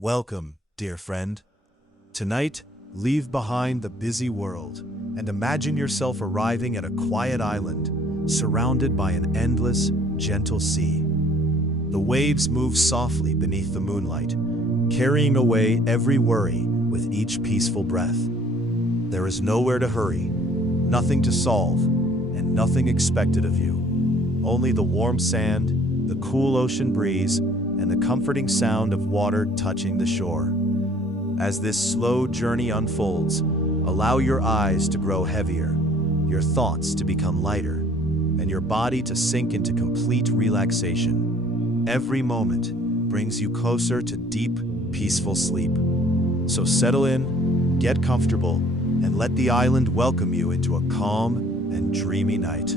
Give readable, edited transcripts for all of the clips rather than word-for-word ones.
Welcome, dear friend. Tonight, leave behind the busy world and imagine yourself arriving at a quiet island surrounded by an endless, gentle sea. The waves move softly beneath the moonlight, carrying away every worry with each peaceful breath. There is nowhere to hurry, nothing to solve, and nothing expected of you. Only the warm sand, the cool ocean breeze, and the comforting sound of water touching the shore. As this slow journey unfolds, allow your eyes to grow heavier, your thoughts to become lighter, and your body to sink into complete relaxation. Every moment brings you closer to deep, peaceful sleep. So settle in, get comfortable, and let the island welcome you into a calm and dreamy night.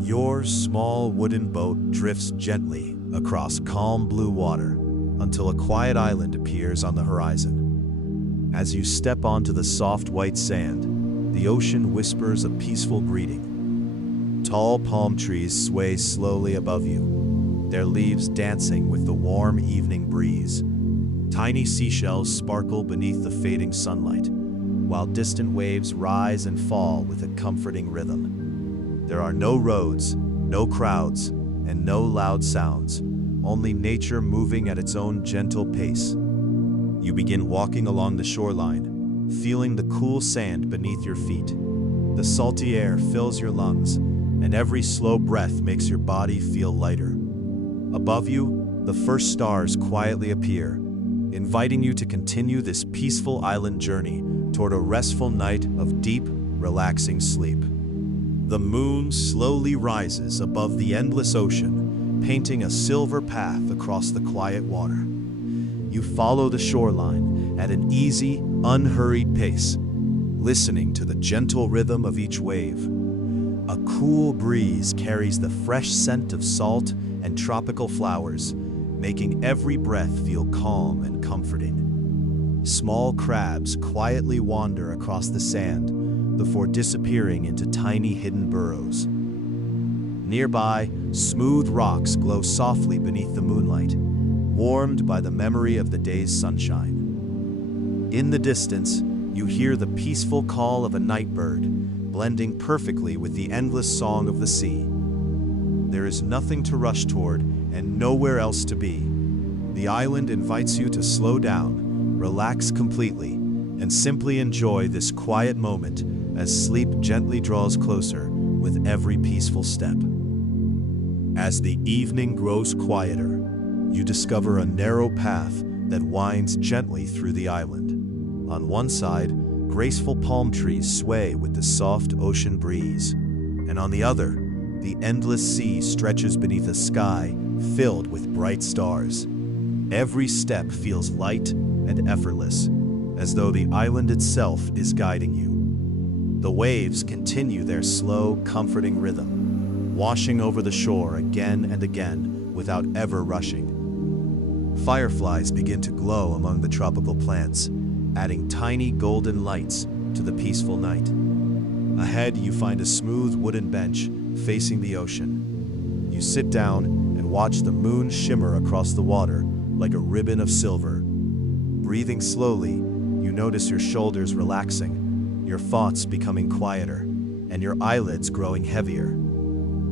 Your small wooden boat drifts gently across calm blue water until a quiet island appears on the horizon. As you step onto the soft white sand, the ocean whispers a peaceful greeting. Tall palm trees sway slowly above you, their leaves dancing with the warm evening breeze. Tiny seashells sparkle beneath the fading sunlight, while distant waves rise and fall with a comforting rhythm. There are no roads, no crowds, and no loud sounds, only nature moving at its own gentle pace. You begin walking along the shoreline, feeling the cool sand beneath your feet. The salty air fills your lungs, and every slow breath makes your body feel lighter. Above you, the first stars quietly appear, inviting you to continue this peaceful island journey toward a restful night of deep, relaxing sleep. The moon slowly rises above the endless ocean, painting a silver path across the quiet water. You follow the shoreline at an easy, unhurried pace, listening to the gentle rhythm of each wave. A cool breeze carries the fresh scent of salt and tropical flowers, making every breath feel calm and comforting. Small crabs quietly wander across the sand before disappearing into tiny hidden burrows. Nearby, smooth rocks glow softly beneath the moonlight, warmed by the memory of the day's sunshine. In the distance, you hear the peaceful call of a night bird, blending perfectly with the endless song of the sea. There is nothing to rush toward and nowhere else to be. The island invites you to slow down, relax completely, and simply enjoy this quiet moment as sleep gently draws closer with every peaceful step. As the evening grows quieter, you discover a narrow path that winds gently through the island. On one side, graceful palm trees sway with the soft ocean breeze, and on the other, the endless sea stretches beneath a sky filled with bright stars. Every step feels light and effortless, as though the island itself is guiding you. The waves continue their slow, comforting rhythm, washing over the shore again and again without ever rushing. Fireflies begin to glow among the tropical plants, adding tiny golden lights to the peaceful night. Ahead, you find a smooth wooden bench facing the ocean. You sit down and watch the moon shimmer across the water like a ribbon of silver. Breathing slowly, you notice your shoulders relaxing, your thoughts becoming quieter, and your eyelids growing heavier.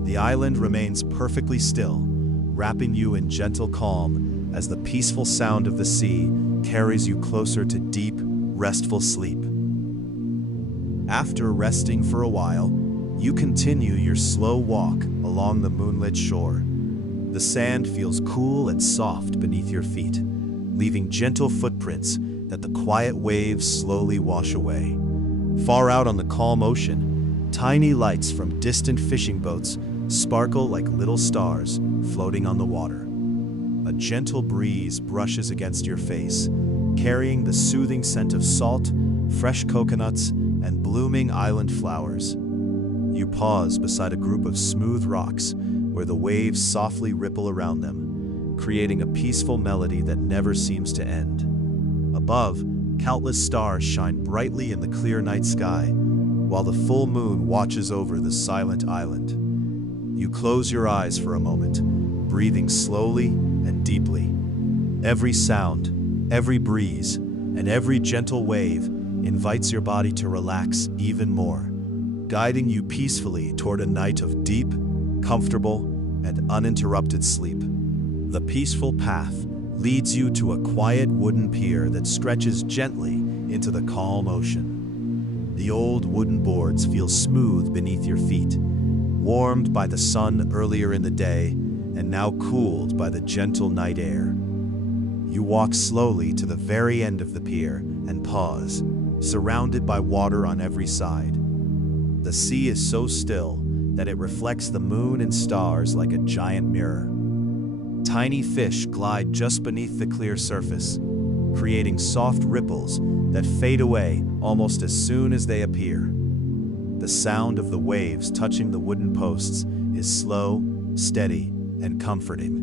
The island remains perfectly still, wrapping you in gentle calm as the peaceful sound of the sea carries you closer to deep, restful sleep. After resting for a while, you continue your slow walk along the moonlit shore. The sand feels cool and soft beneath your feet, leaving gentle footprints that the quiet waves slowly wash away. Far out on the calm ocean, tiny lights from distant fishing boats sparkle like little stars floating on the water. A gentle breeze brushes against your face, carrying the soothing scent of salt, fresh coconuts, and blooming island flowers. You pause beside a group of smooth rocks where the waves softly ripple around them, creating a peaceful melody that never seems to end. Above, countless stars shine brightly in the clear night sky, while the full moon watches over the silent island. You close your eyes for a moment, breathing slowly and deeply. Every sound, Every breeze and every gentle wave invites your body to relax even more, guiding you peacefully toward a night of deep, comfortable, and uninterrupted sleep. The peaceful path leads you to a quiet wooden pier that stretches gently into the calm ocean. The old wooden boards feel smooth beneath your feet, warmed by the sun earlier in the day and now cooled by the gentle night air. You walk slowly to the very end of the pier and pause, surrounded by water on every side. The sea is so still that it reflects the moon and stars like a giant mirror. Tiny fish glide just beneath the clear surface, creating soft ripples that fade away almost as soon as they appear. The sound of the waves touching the wooden posts is slow, steady, and comforting.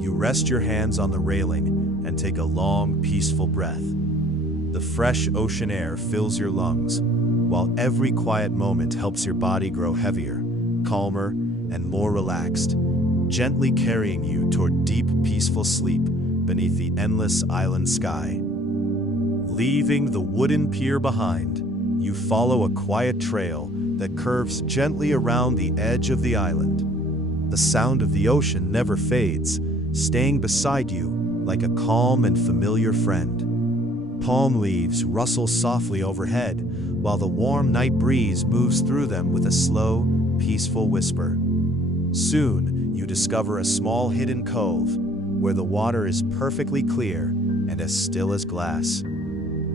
You rest your hands on the railing and take a long, peaceful breath. The fresh ocean air fills your lungs, while every quiet moment helps your body grow heavier, calmer, and more relaxed, gently carrying you toward deep, peaceful sleep beneath the endless island sky. Leaving the wooden pier behind, you follow a quiet trail that curves gently around the edge of the island. The sound of the ocean never fades, staying beside you like a calm and familiar friend. Palm leaves rustle softly overhead, while the warm night breeze moves through them with a slow, peaceful whisper. Soon, you discover a small hidden cove where the water is perfectly clear and as still as glass.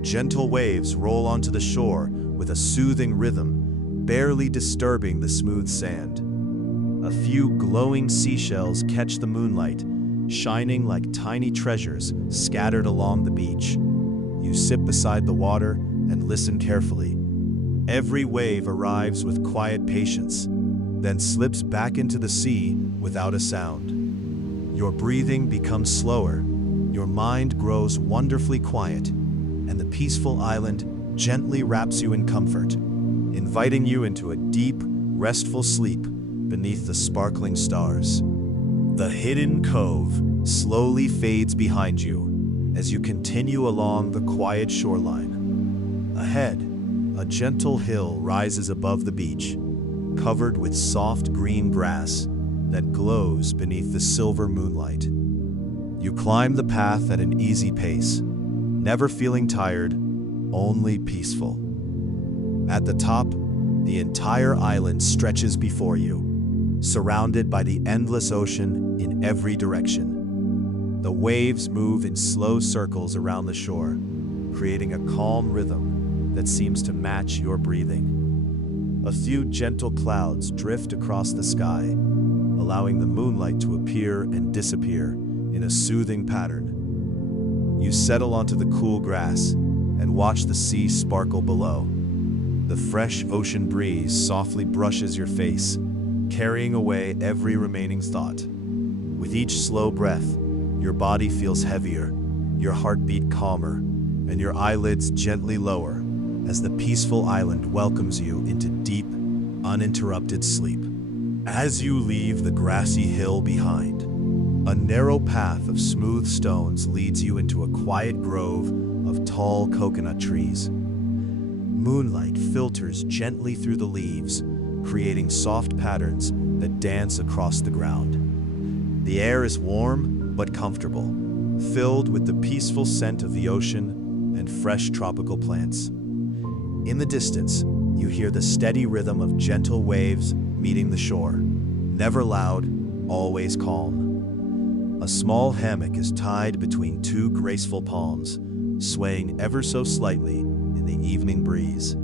Gentle waves roll onto the shore with a soothing rhythm, barely disturbing the smooth sand. A few glowing seashells catch the moonlight, shining like tiny treasures scattered along the beach. You sit beside the water and listen carefully. Every wave arrives with quiet patience, then slips back into the sea without a sound. Your breathing becomes slower, your mind grows wonderfully quiet, and the peaceful island gently wraps you in comfort, inviting you into a deep, restful sleep beneath the sparkling stars. The hidden cove slowly fades behind you as you continue along the quiet shoreline. Ahead, a gentle hill rises above the beach, covered with soft green grass that glows beneath the silver moonlight. You climb the path at an easy pace, never feeling tired, only peaceful. At the top, the entire island stretches before you, surrounded by the endless ocean in every direction. The waves move in slow circles around the shore, creating a calm rhythm that seems to match your breathing. A few gentle clouds drift across the sky, allowing the moonlight to appear and disappear in a soothing pattern. You settle onto the cool grass and watch the sea sparkle below. The fresh ocean breeze softly brushes your face, carrying away every remaining thought. With each slow breath, your body feels heavier, your heartbeat calmer, and your eyelids gently lower as the peaceful island welcomes you into deep, uninterrupted sleep. As you leave the grassy hill behind, a narrow path of smooth stones leads you into a quiet grove of tall coconut trees. Moonlight filters gently through the leaves, creating soft patterns that dance across the ground. The air is warm but comfortable, filled with the peaceful scent of the ocean and fresh tropical plants. In the distance, you hear the steady rhythm of gentle waves meeting the shore, never loud, always calm. A small hammock is tied between two graceful palms, swaying ever so slightly in the evening breeze.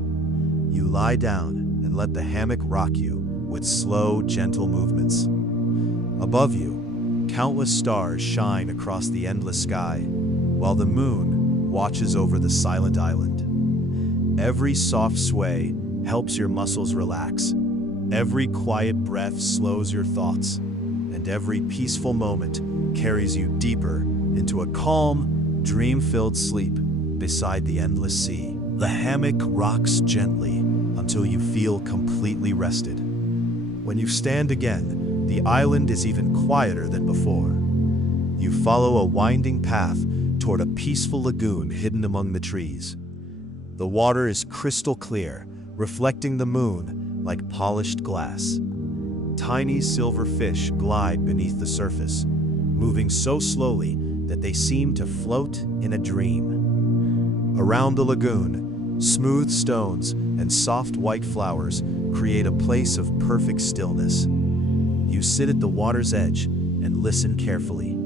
You lie down and let the hammock rock you with slow, gentle movements. Above you, countless stars shine across the endless sky, while the moon watches over the silent island. Every soft sway helps your muscles relax. Every quiet breath slows your thoughts, and every peaceful moment carries you deeper into a calm, dream-filled sleep beside the endless sea. The hammock rocks gently until you feel completely rested. When you stand again, the island is even quieter than before. You follow a winding path toward a peaceful lagoon hidden among the trees. The water is crystal clear, reflecting the moon like polished glass. Tiny silver fish glide beneath the surface, moving so slowly that they seem to float in a dream. Around the lagoon, smooth stones and soft white flowers create a place of perfect stillness. You sit at the water's edge and listen carefully.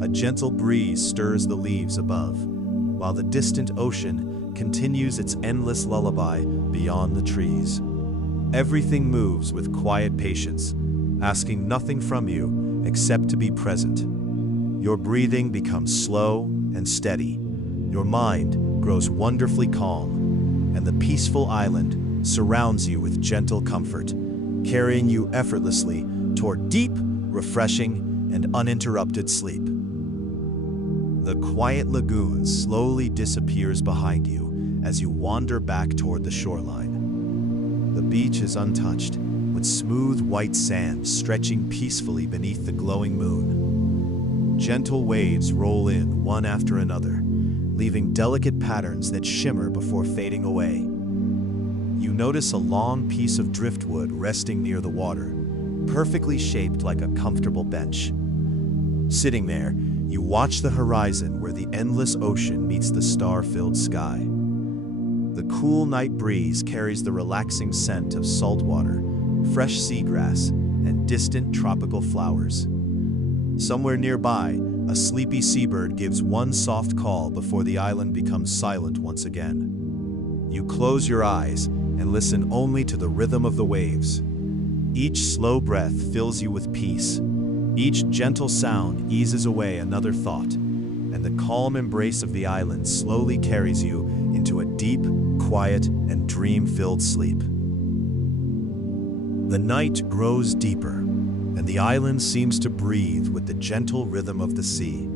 A gentle breeze stirs the leaves above, while the distant ocean continues its endless lullaby beyond the trees. Everything moves with quiet patience, asking nothing from you except to be present. Your breathing becomes slow and steady. Your mind grows wonderfully calm, and the peaceful island surrounds you with gentle comfort, carrying you effortlessly toward deep, refreshing, and uninterrupted sleep. The quiet lagoon slowly disappears behind you as you wander back toward the shoreline. The beach is untouched, with smooth white sand stretching peacefully beneath the glowing moon. Gentle waves roll in one after another, leaving delicate patterns that shimmer before fading away. You notice a long piece of driftwood resting near the water, perfectly shaped like a comfortable bench. Sitting there, you watch the horizon where the endless ocean meets the star-filled sky. The cool night breeze carries the relaxing scent of salt water, fresh seagrass, and distant tropical flowers. Somewhere nearby, a sleepy seabird gives one soft call before the island becomes silent once again. You close your eyes and listen only to the rhythm of the waves. Each slow breath fills you with peace. Each gentle sound eases away another thought, and the calm embrace of the island slowly carries you into a deep, quiet, and dream-filled sleep. The night grows deeper, and the island seems to breathe with the gentle rhythm of the sea.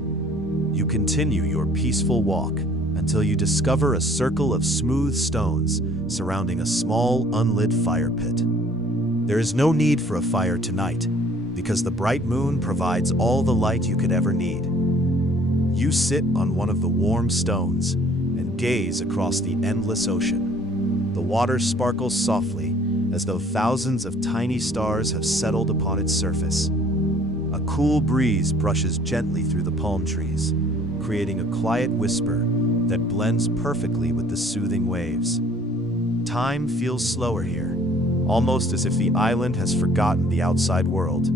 You continue your peaceful walk until you discover a circle of smooth stones surrounding a small, unlit fire pit. There is no need for a fire tonight, because the bright moon provides all the light you could ever need. You sit on one of the warm stones and gaze across the endless ocean. The water sparkles softly, as though thousands of tiny stars have settled upon its surface. A cool breeze brushes gently through the palm trees, creating a quiet whisper that blends perfectly with the soothing waves. Time feels slower here, almost as if the island has forgotten the outside world.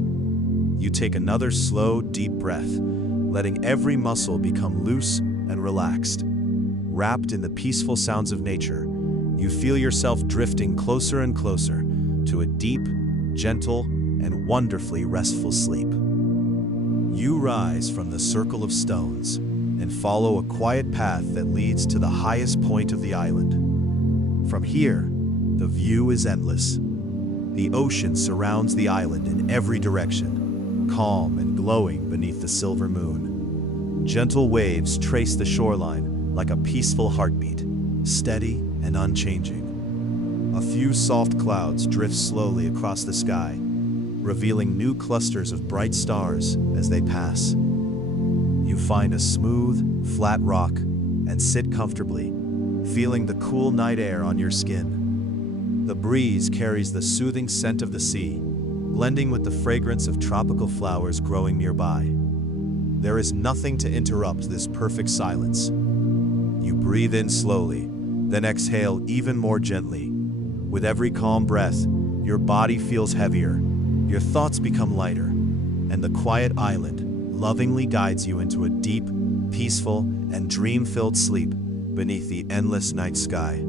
You take another slow, deep breath, letting every muscle become loose and relaxed. Wrapped in the peaceful sounds of nature, you feel yourself drifting closer and closer to a deep, gentle, and wonderfully restful sleep. You rise from the circle of stones and follow a quiet path that leads to the highest point of the island. From here, the view is endless. The ocean surrounds the island in every direction, calm and glowing beneath the silver moon. Gentle waves trace the shoreline like a peaceful heartbeat, steady and unchanging. A few soft clouds drift slowly across the sky, revealing new clusters of bright stars as they pass. You find a smooth, flat rock and sit comfortably, feeling the cool night air on your skin. The breeze carries the soothing scent of the sea, blending with the fragrance of tropical flowers growing nearby. There is nothing to interrupt this perfect silence. You breathe in slowly, then exhale even more gently. With every calm breath, your body feels heavier, your thoughts become lighter, and the quiet island lovingly guides you into a deep, peaceful, and dream-filled sleep beneath the endless night sky.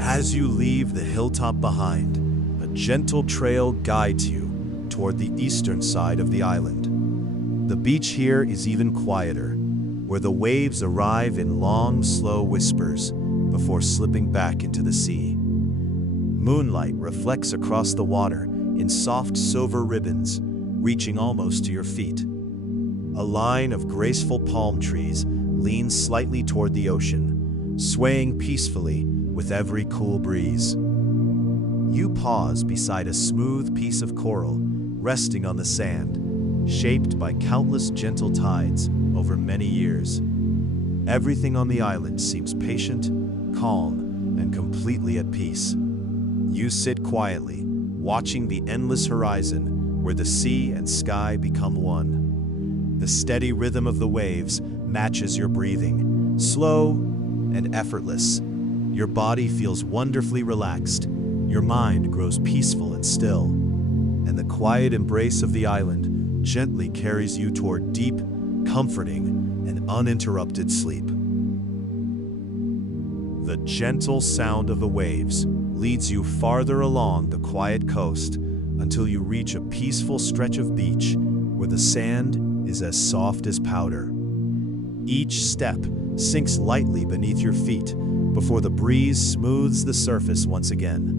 As you leave the hilltop behind, a gentle trail guides you toward the eastern side of the island. The beach here is even quieter, where the waves arrive in long, slow whispers before slipping back into the sea. Moonlight reflects across the water in soft silver ribbons, reaching almost to your feet. A line of graceful palm trees leans slightly toward the ocean, swaying peacefully with every cool breeze. You pause beside a smooth piece of coral resting on the sand, shaped by countless gentle tides over many years. Everything on the island seems patient, calm, and completely at peace. You sit quietly, watching the endless horizon where the sea and sky become one. The steady rhythm of the waves matches your breathing, slow and effortless. Your body feels wonderfully relaxed, your mind grows peaceful and still, and the quiet embrace of the island gently carries you toward deep, comforting, and uninterrupted sleep. The gentle sound of the waves leads you farther along the quiet coast until you reach a peaceful stretch of beach where the sand is as soft as powder. Each step sinks lightly beneath your feet before the breeze smooths the surface once again.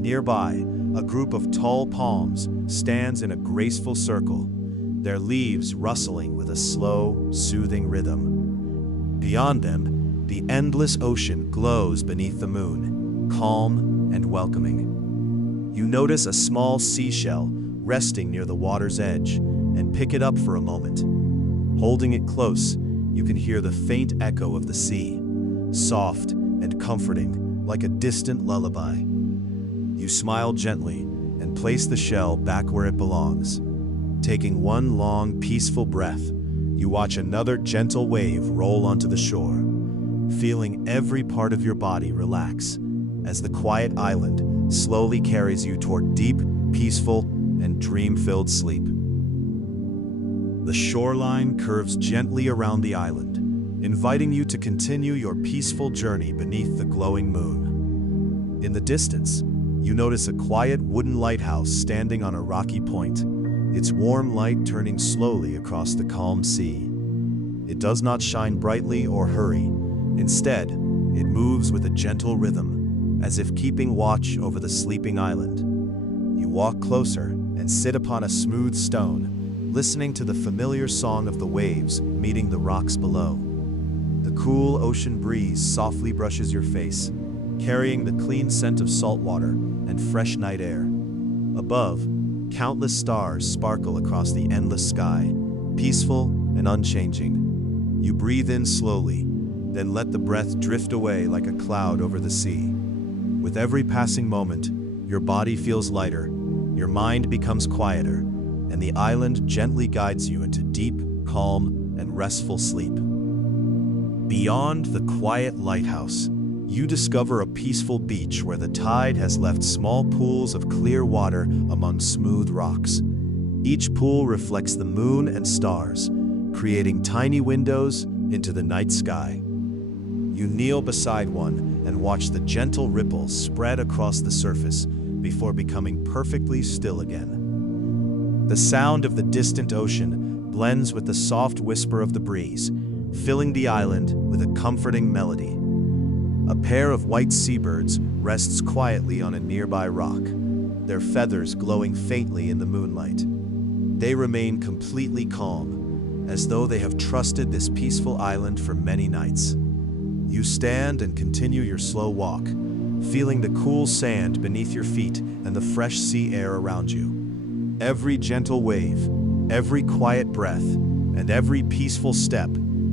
Nearby, a group of tall palms stands in a graceful circle, their leaves rustling with a slow, soothing rhythm. Beyond them, the endless ocean glows beneath the moon, calm and welcoming. You notice a small seashell resting near the water's edge and pick it up for a moment. Holding it close, you can hear the faint echo of the sea, soft and comforting like a distant lullaby. You smile gently and place the shell back where it belongs. Taking one long, peaceful breath, you watch another gentle wave roll onto the shore, feeling every part of your body relax as the quiet island slowly carries you toward deep, peaceful, and dream-filled sleep. The shoreline curves gently around the island, inviting you to continue your peaceful journey beneath the glowing moon. In the distance, you notice a quiet wooden lighthouse standing on a rocky point, its warm light turning slowly across the calm sea. It does not shine brightly or hurry. Instead, it moves with a gentle rhythm, as if keeping watch over the sleeping island. You walk closer and sit upon a smooth stone, listening to the familiar song of the waves meeting the rocks below. The cool ocean breeze softly brushes your face, carrying the clean scent of salt water and fresh night air. Above, countless stars sparkle across the endless sky, peaceful and unchanging. You breathe in slowly, then let the breath drift away like a cloud over the sea. With every passing moment, your body feels lighter, your mind becomes quieter, and the island gently guides you into deep, calm, and restful sleep. Beyond the quiet lighthouse, you discover a peaceful beach where the tide has left small pools of clear water among smooth rocks. Each pool reflects the moon and stars, creating tiny windows into the night sky. You kneel beside one and watch the gentle ripples spread across the surface before becoming perfectly still again. The sound of the distant ocean blends with the soft whisper of the breeze, filling the island with a comforting melody. A pair of white seabirds rests quietly on a nearby rock, their feathers glowing faintly in the moonlight. They remain completely calm, as though they have trusted this peaceful island for many nights. You stand and continue your slow walk, feeling the cool sand beneath your feet and the fresh sea air around you. Every gentle wave, every quiet breath, and every peaceful step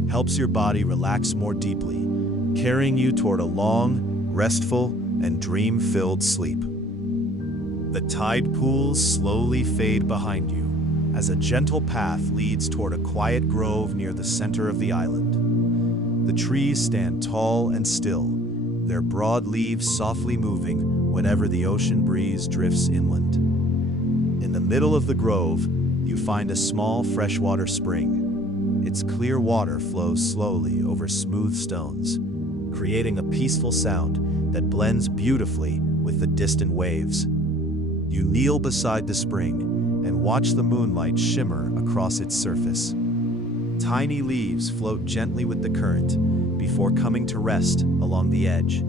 helps your body relax more deeply, carrying you toward a long, restful, and dream-filled sleep. The tide pools slowly fade behind you as a gentle path leads toward a quiet grove near the center of the island. The trees stand tall and still, their broad leaves softly moving whenever the ocean breeze drifts inland. In the middle of the grove, you find a small freshwater spring. Its clear water flows slowly over smooth stones, creating a peaceful sound that blends beautifully with the distant waves. You kneel beside the spring and watch the moonlight shimmer across its surface. Tiny leaves float gently with the current before coming to rest along the edge.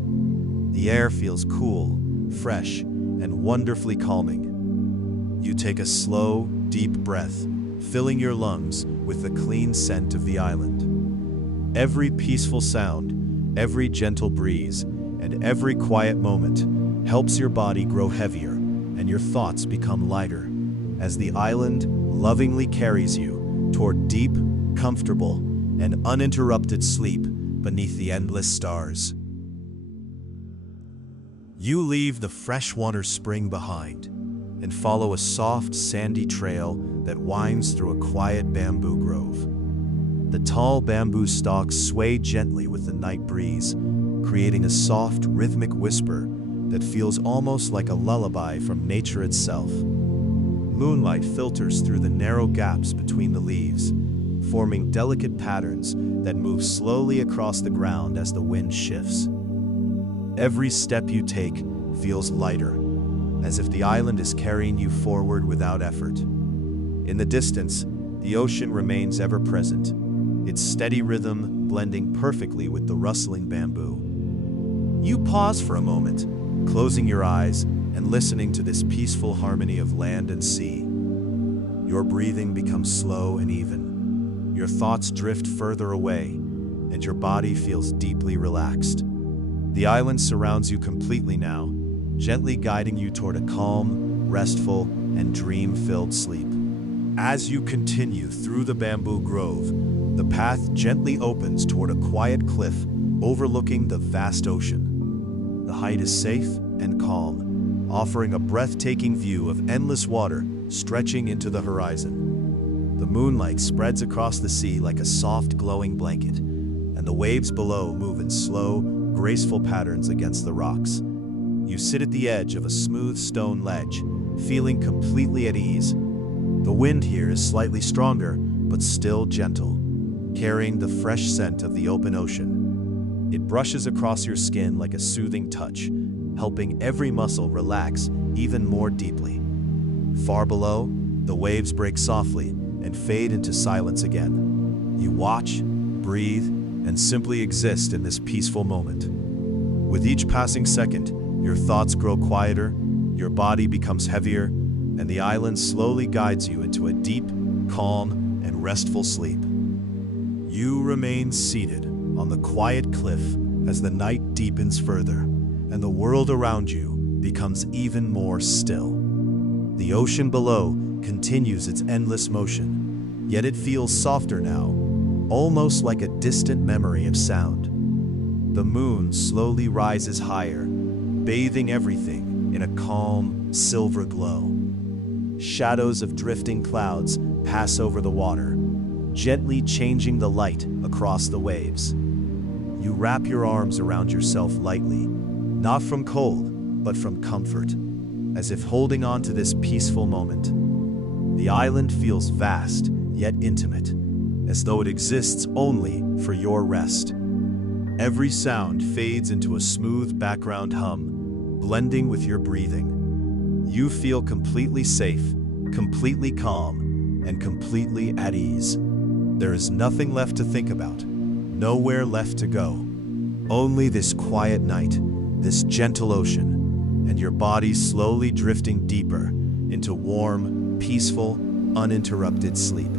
The air feels cool, fresh, and wonderfully calming. You take a slow, deep breath, filling your lungs with the clean scent of the island. Every peaceful sound, every gentle breeze, and every quiet moment helps your body grow heavier and your thoughts become lighter as the island lovingly carries you toward deep, comfortable, and uninterrupted sleep beneath the endless stars. You leave the freshwater spring behind and follow a soft, sandy trail that winds through a quiet bamboo grove. The tall bamboo stalks sway gently with the night breeze, creating a soft, rhythmic whisper that feels almost like a lullaby from nature itself. Moonlight filters through the narrow gaps between the leaves, forming delicate patterns that move slowly across the ground as the wind shifts. Every step you take feels lighter, as if the island is carrying you forward without effort. In the distance, the ocean remains ever present, its steady rhythm blending perfectly with the rustling bamboo. You pause for a moment, closing your eyes and listening to this peaceful harmony of land and sea. Your breathing becomes slow and even. Your thoughts drift further away, and your body feels deeply relaxed. The island surrounds you completely now, gently guiding you toward a calm, restful, and dream-filled sleep. As you continue through the bamboo grove, the path gently opens toward a quiet cliff overlooking the vast ocean. The height is safe and calm, offering a breathtaking view of endless water stretching into the horizon. The moonlight spreads across the sea like a soft, glowing blanket, and the waves below move in slow, graceful patterns against the rocks. You sit at the edge of a smooth stone ledge, feeling completely at ease. The wind here is slightly stronger, but still gentle, carrying the fresh scent of the open ocean. It brushes across your skin like a soothing touch, helping every muscle relax even more deeply. Far below, the waves break softly and fade into silence again. You watch, breathe, and simply exist in this peaceful moment. With each passing second, your thoughts grow quieter, your body becomes heavier, and the island slowly guides you into a deep, calm, and restful sleep. You remain seated on the quiet cliff as the night deepens further, and the world around you becomes even more still. The ocean below continues its endless motion, yet it feels softer now, almost like a distant memory of sound. The moon slowly rises higher, bathing everything in a calm, silver glow. Shadows of drifting clouds pass over the water, gently changing the light across the waves. You wrap your arms around yourself lightly, not from cold, but from comfort, as if holding on to this peaceful moment. The island feels vast, yet intimate, as though it exists only for your rest. Every sound fades into a smooth background hum, blending with your breathing. You feel completely safe, completely calm, and completely at ease. There is nothing left to think about, nowhere left to go. Only this quiet night, this gentle ocean, and your body slowly drifting deeper into warm, peaceful, uninterrupted sleep.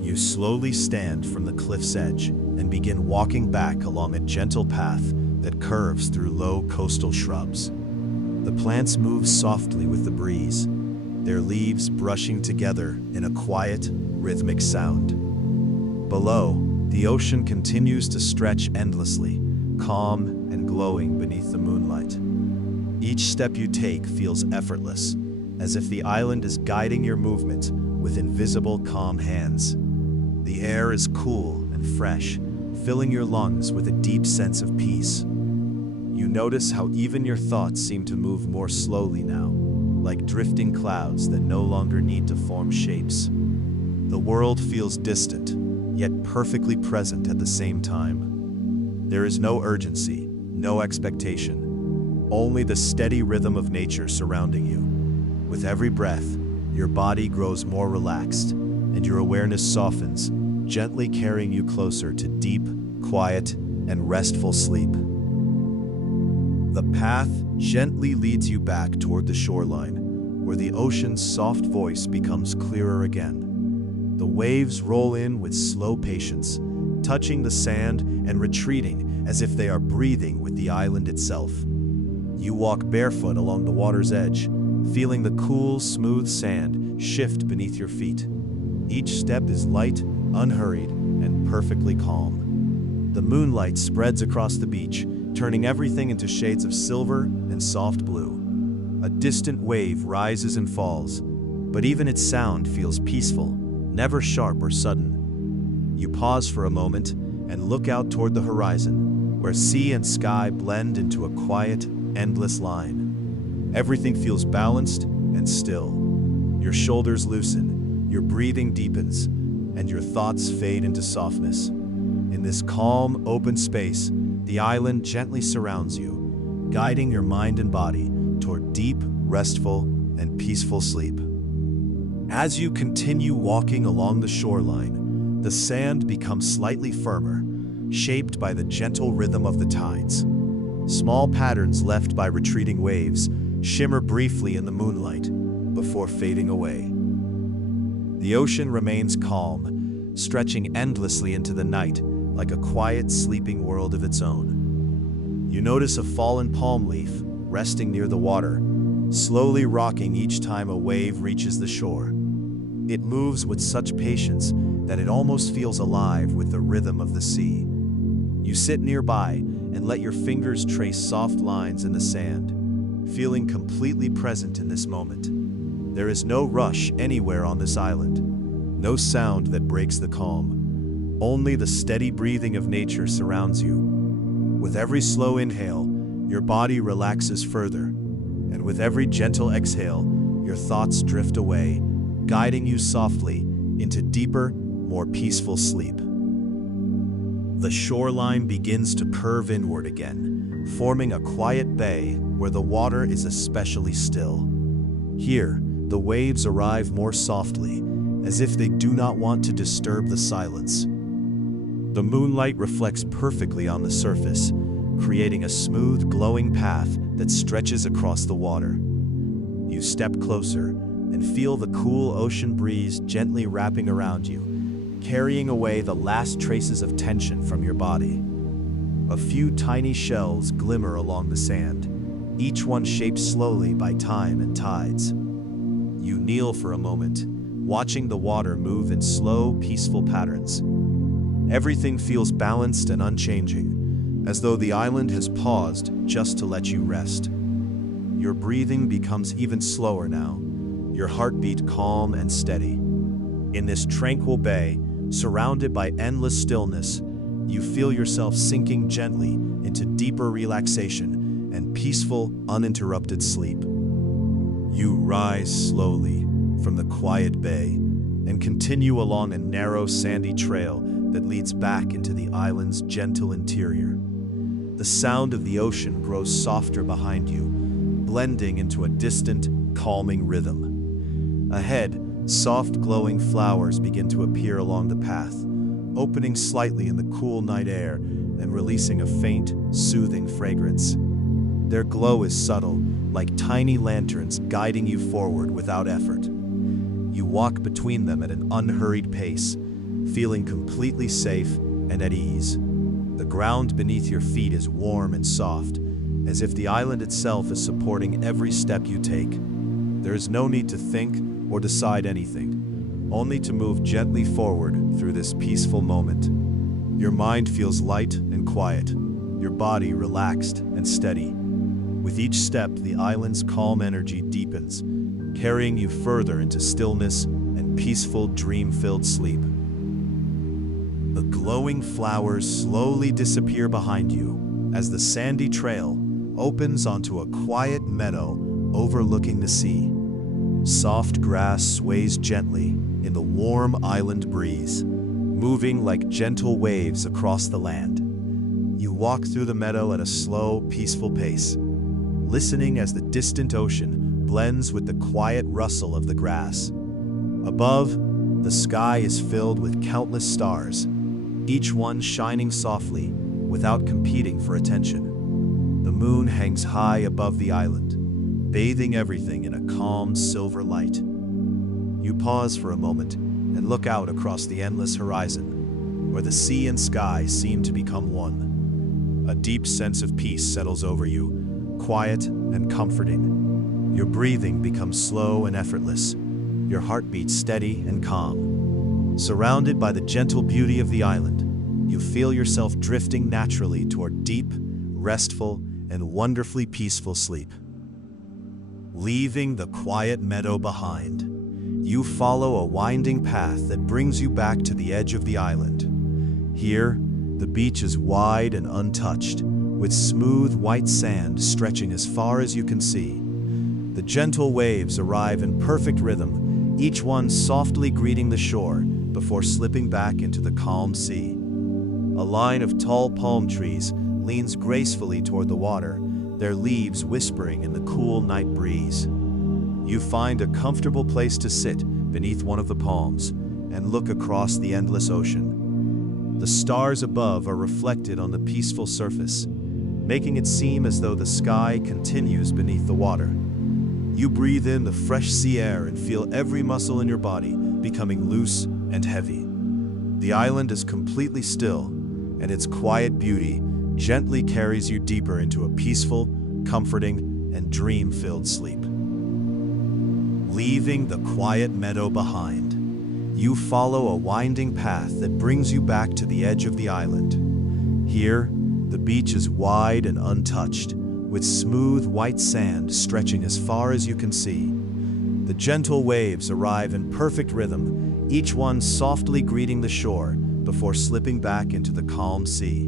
You slowly stand from the cliff's edge and begin walking back along a gentle path that curves through low coastal shrubs. The plants move softly with the breeze, their leaves brushing together in a quiet, rhythmic sound. Below, the ocean continues to stretch endlessly, calm and glowing beneath the moonlight. Each step you take feels effortless, as if the island is guiding your movement with invisible, calm hands. The air is cool and fresh, filling your lungs with a deep sense of peace. You notice how even your thoughts seem to move more slowly now, like drifting clouds that no longer need to form shapes. The world feels distant, yet perfectly present at the same time. There is no urgency, no expectation, only the steady rhythm of nature surrounding you. With every breath, your body grows more relaxed, and your awareness softens, gently carrying you closer to deep, quiet, and restful sleep. The path gently leads you back toward the shoreline, where the ocean's soft voice becomes clearer again. The waves roll in with slow patience, touching the sand and retreating as if they are breathing with the island itself. You walk barefoot along the water's edge, feeling the cool, smooth sand shift beneath your feet. Each step is light unhurried, and perfectly calm. The moonlight spreads across the beach, turning everything into shades of silver and soft blue. A distant wave rises and falls, but even its sound feels peaceful, never sharp or sudden. You pause for a moment and look out toward the horizon, where sea and sky blend into a quiet, endless line. Everything feels balanced and still. Your shoulders loosen, your breathing deepens, and your thoughts fade into softness. In this calm, open space, the island gently surrounds you, guiding your mind and body toward deep, restful, and peaceful sleep. As you continue walking along the shoreline, the sand becomes slightly firmer, shaped by the gentle rhythm of the tides. Small patterns left by retreating waves shimmer briefly in the moonlight before fading away. The ocean remains calm, stretching endlessly into the night like a quiet, sleeping world of its own. You notice a fallen palm leaf resting near the water, slowly rocking each time a wave reaches the shore. It moves with such patience that it almost feels alive with the rhythm of the sea. You sit nearby and let your fingers trace soft lines in the sand, feeling completely present in this moment. There is no rush anywhere on this island, no sound that breaks the calm. Only the steady breathing of nature surrounds you. With every slow inhale, your body relaxes further, and with every gentle exhale, your thoughts drift away, guiding you softly into deeper, more peaceful sleep. The shoreline begins to curve inward again, forming a quiet bay where the water is especially still. Here, the waves arrive more softly, as if they do not want to disturb the silence. The moonlight reflects perfectly on the surface, creating a smooth, glowing path that stretches across the water. You step closer and feel the cool ocean breeze gently wrapping around you, carrying away the last traces of tension from your body. A few tiny shells glimmer along the sand, each one shaped slowly by time and tides. You kneel for a moment, watching the water move in slow, peaceful patterns. Everything feels balanced and unchanging, as though the island has paused just to let you rest. Your breathing becomes even slower now, your heartbeat calm and steady. In this tranquil bay, surrounded by endless stillness, you feel yourself sinking gently into deeper relaxation and peaceful, uninterrupted sleep. You rise slowly from the quiet bay and continue along a narrow, sandy trail that leads back into the island's gentle interior. The sound of the ocean grows softer behind you, blending into a distant, calming rhythm. Ahead, soft, glowing flowers begin to appear along the path, opening slightly in the cool night air and releasing a faint, soothing fragrance. Their glow is subtle, like tiny lanterns guiding you forward without effort. You walk between them at an unhurried pace, feeling completely safe and at ease. The ground beneath your feet is warm and soft, as if the island itself is supporting every step you take. There is no need to think or decide anything, only to move gently forward through this peaceful moment. Your mind feels light and quiet, your body relaxed and steady. With each step, the island's calm energy deepens, carrying you further into stillness and peaceful, dream-filled sleep. The glowing flowers slowly disappear behind you as the sandy trail opens onto a quiet meadow overlooking the sea. Soft grass sways gently in the warm island breeze, moving like gentle waves across the land. You walk through the meadow at a slow, peaceful pace, listening as the distant ocean blends with the quiet rustle of the grass. Above, the sky is filled with countless stars, each one shining softly without competing for attention. The moon hangs high above the island, bathing everything in a calm silver light. You pause for a moment and look out across the endless horizon, where the sea and sky seem to become one. A deep sense of peace settles over you, quiet and comforting. Your breathing becomes slow and effortless, your heartbeat steady and calm. Surrounded by the gentle beauty of the island, you feel yourself drifting naturally toward deep, restful, and wonderfully peaceful sleep. Leaving the quiet meadow behind, you follow a winding path that brings you back to the edge of the island. Here, the beach is wide and untouched, with smooth white sand stretching as far as you can see. The gentle waves arrive in perfect rhythm, each one softly greeting the shore before slipping back into the calm sea. A line of tall palm trees leans gracefully toward the water, their leaves whispering in the cool night breeze. You find a comfortable place to sit beneath one of the palms and look across the endless ocean. The stars above are reflected on the peaceful surface, making it seem as though the sky continues beneath the water. You breathe in the fresh sea air and feel every muscle in your body becoming loose and heavy. The island is completely still, and its quiet beauty gently carries you deeper into a peaceful, comforting, and dream-filled sleep. Leaving the quiet meadow behind, you follow a winding path that brings you back to the edge of the island. Here, the beach is wide and untouched, with smooth white sand stretching as far as you can see. The gentle waves arrive in perfect rhythm, each one softly greeting the shore before slipping back into the calm sea.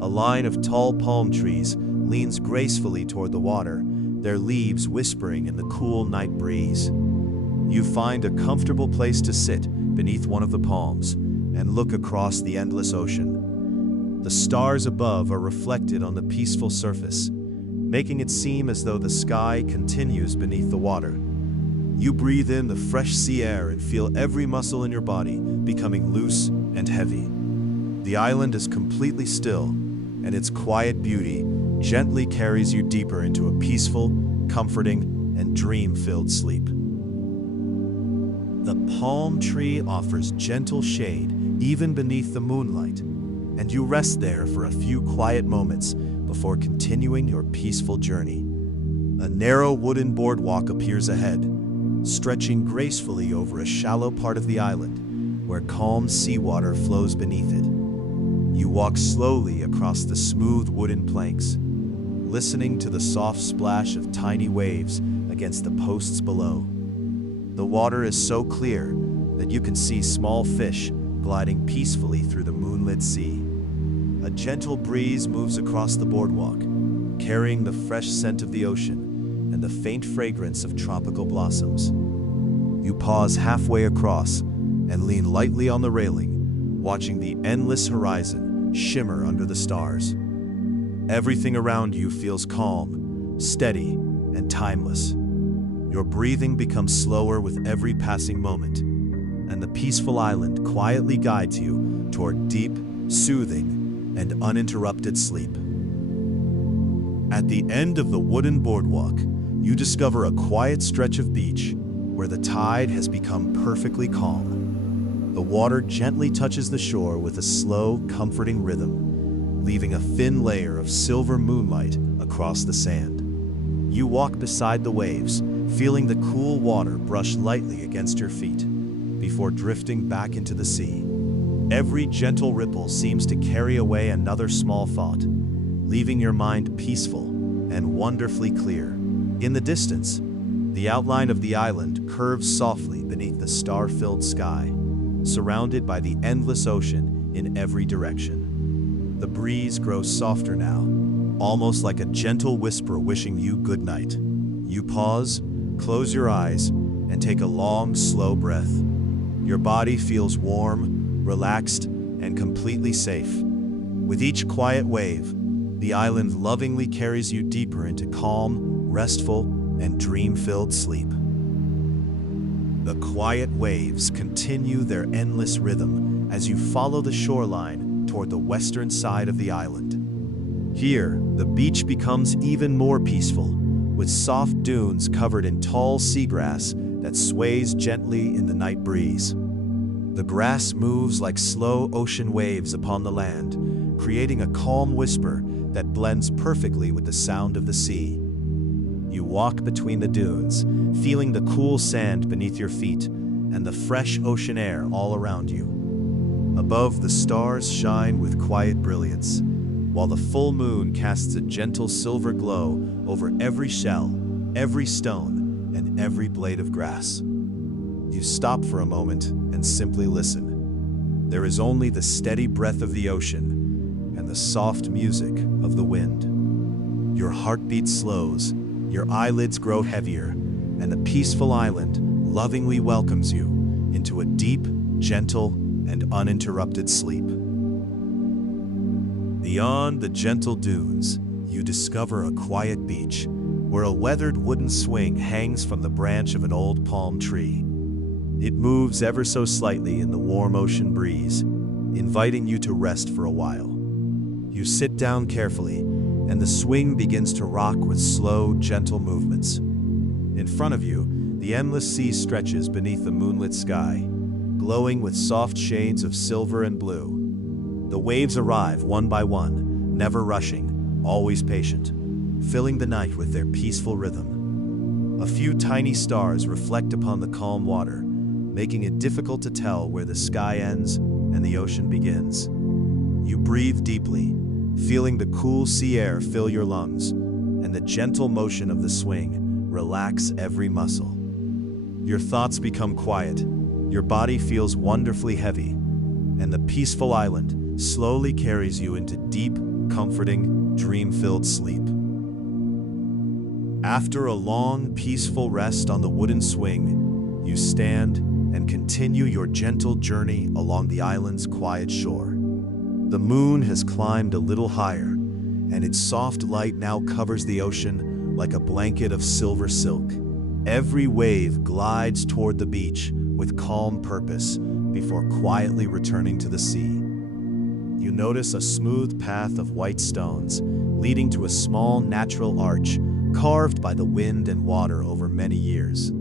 A line of tall palm trees leans gracefully toward the water, their leaves whispering in the cool night breeze. You find a comfortable place to sit beneath one of the palms and look across the endless ocean. The stars above are reflected on the peaceful surface, making it seem as though the sky continues beneath the water. You breathe in the fresh sea air and feel every muscle in your body becoming loose and heavy. The island is completely still, and its quiet beauty gently carries you deeper into a peaceful, comforting, and dream-filled sleep. The palm tree offers gentle shade even beneath the moonlight, and you rest there for a few quiet moments before continuing your peaceful journey. A narrow wooden boardwalk appears ahead, stretching gracefully over a shallow part of the island where calm seawater flows beneath it. You walk slowly across the smooth wooden planks, listening to the soft splash of tiny waves against the posts below. The water is so clear that you can see small fish gliding peacefully through the moonlit sea. A gentle breeze moves across the boardwalk, carrying the fresh scent of the ocean and the faint fragrance of tropical blossoms. You pause halfway across and lean lightly on the railing, watching the endless horizon shimmer under the stars. Everything around you feels calm, steady, and timeless. Your breathing becomes slower with every passing moment, and the peaceful island quietly guides you toward deep, soothing, and uninterrupted sleep. At the end of the wooden boardwalk, you discover a quiet stretch of beach where the tide has become perfectly calm. The water gently touches the shore with a slow, comforting rhythm, leaving a thin layer of silver moonlight across the sand. You walk beside the waves, feeling the cool water brush lightly against your feet, before drifting back into the sea. Every gentle ripple seems to carry away another small thought, leaving your mind peaceful and wonderfully clear. In the distance, the outline of the island curves softly beneath the star-filled sky, surrounded by the endless ocean in every direction. The breeze grows softer now, almost like a gentle whisper wishing you good night. You pause, close your eyes, and take a long, slow breath. Your body feels warm, relaxed, and completely safe. With each quiet wave, the island lovingly carries you deeper into calm, restful, and dream-filled sleep. The quiet waves continue their endless rhythm as you follow the shoreline toward the western side of the island. Here, the beach becomes even more peaceful, with soft dunes covered in tall seagrass that sways gently in the night breeze. The grass moves like slow ocean waves upon the land, creating a calm whisper that blends perfectly with the sound of the sea. You walk between the dunes, feeling the cool sand beneath your feet and the fresh ocean air all around you. Above, the stars shine with quiet brilliance, while the full moon casts a gentle silver glow over every shell, every stone, and every blade of grass. You stop for a moment and simply listen. There is only the steady breath of the ocean and the soft music of the wind. Your heartbeat slows, your eyelids grow heavier, and the peaceful island lovingly welcomes you into a deep, gentle, and uninterrupted sleep. Beyond the gentle dunes, you discover a quiet beach where a weathered wooden swing hangs from the branch of an old palm tree. It moves ever so slightly in the warm ocean breeze, inviting you to rest for a while. You sit down carefully, and the swing begins to rock with slow, gentle movements. In front of you, the endless sea stretches beneath the moonlit sky, glowing with soft shades of silver and blue. The waves arrive one by one, never rushing, always patient, filling the night with their peaceful rhythm. A few tiny stars reflect upon the calm water, making it difficult to tell where the sky ends and the ocean begins. You breathe deeply, feeling the cool sea air fill your lungs, and the gentle motion of the swing relax every muscle. Your thoughts become quiet, your body feels wonderfully heavy, and the peaceful island slowly carries you into deep, comforting, dream-filled sleep. After a long, peaceful rest on the wooden swing, you stand and continue your gentle journey along the island's quiet shore. The moon has climbed a little higher, and its soft light now covers the ocean like a blanket of silver silk. Every wave glides toward the beach with calm purpose before quietly returning to the sea. You notice a smooth path of white stones leading to a small natural arch carved by the wind and water over many years.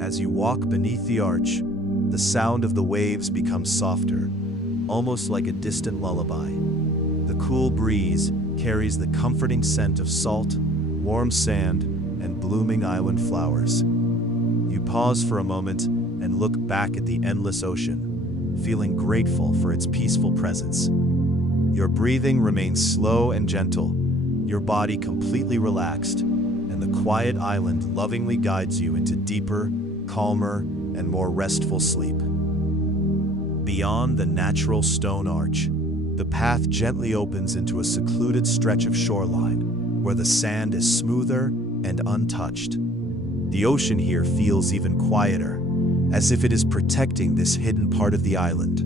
As you walk beneath the arch, the sound of the waves becomes softer, almost like a distant lullaby. The cool breeze carries the comforting scent of salt, warm sand, and blooming island flowers. You pause for a moment and look back at the endless ocean, feeling grateful for its peaceful presence. Your breathing remains slow and gentle, your body completely relaxed, and the quiet island lovingly guides you into deeper, calmer, and more restful sleep. Beyond the natural stone arch, the path gently opens into a secluded stretch of shoreline where the sand is smoother and untouched. The ocean here feels even quieter, as if it is protecting this hidden part of the island.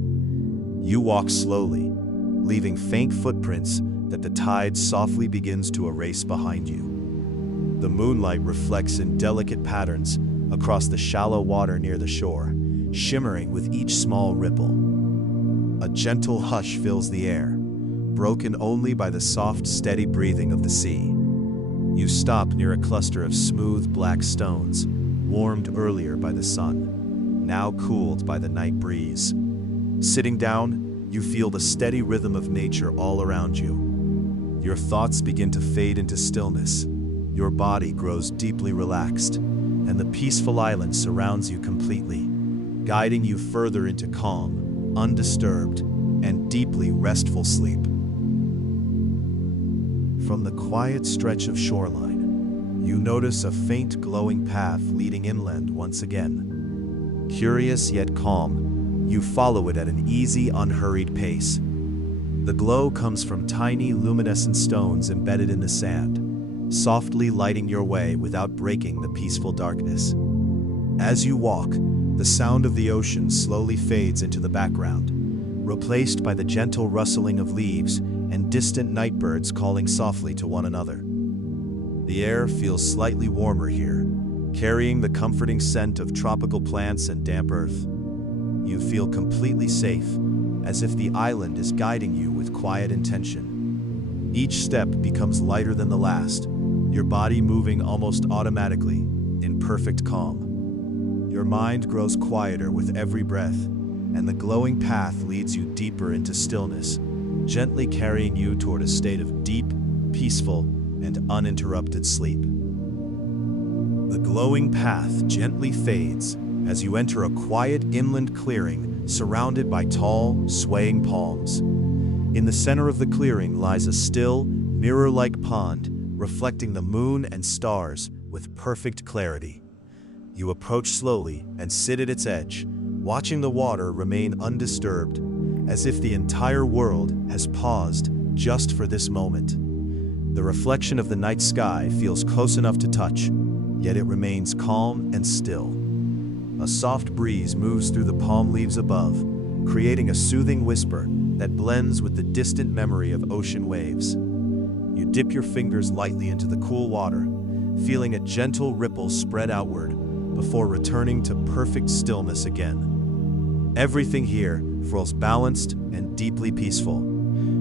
You walk slowly, leaving faint footprints that the tide softly begins to erase behind you. The moonlight reflects in delicate patterns across the shallow water near the shore, shimmering with each small ripple. A gentle hush fills the air, broken only by the soft, steady breathing of the sea. You stop near a cluster of smooth black stones, warmed earlier by the sun, now cooled by the night breeze. Sitting down, you feel the steady rhythm of nature all around you. Your thoughts begin to fade into stillness. Your body grows deeply relaxed, and the peaceful island surrounds you completely, guiding you further into calm, undisturbed, and deeply restful sleep. From the quiet stretch of shoreline, you notice a faint glowing path leading inland once again. Curious yet calm, you follow it at an easy, unhurried pace. The glow comes from tiny, luminescent stones embedded in the sand, softly lighting your way without breaking the peaceful darkness. As you walk, the sound of the ocean slowly fades into the background, replaced by the gentle rustling of leaves and distant night birds calling softly to one another. The air feels slightly warmer here, carrying the comforting scent of tropical plants and damp earth. You feel completely safe, as if the island is guiding you with quiet intention. Each step becomes lighter than the last, your body moving almost automatically, in perfect calm. Your mind grows quieter with every breath, and the glowing path leads you deeper into stillness, gently carrying you toward a state of deep, peaceful, and uninterrupted sleep. The glowing path gently fades as you enter a quiet inland clearing surrounded by tall, swaying palms. In the center of the clearing lies a still, mirror-like pond, reflecting the moon and stars with perfect clarity. You approach slowly and sit at its edge, watching the water remain undisturbed, as if the entire world has paused just for this moment. The reflection of the night sky feels close enough to touch, yet it remains calm and still. A soft breeze moves through the palm leaves above, creating a soothing whisper that blends with the distant memory of ocean waves. You dip your fingers lightly into the cool water, feeling a gentle ripple spread outward before returning to perfect stillness again. Everything here feels balanced and deeply peaceful.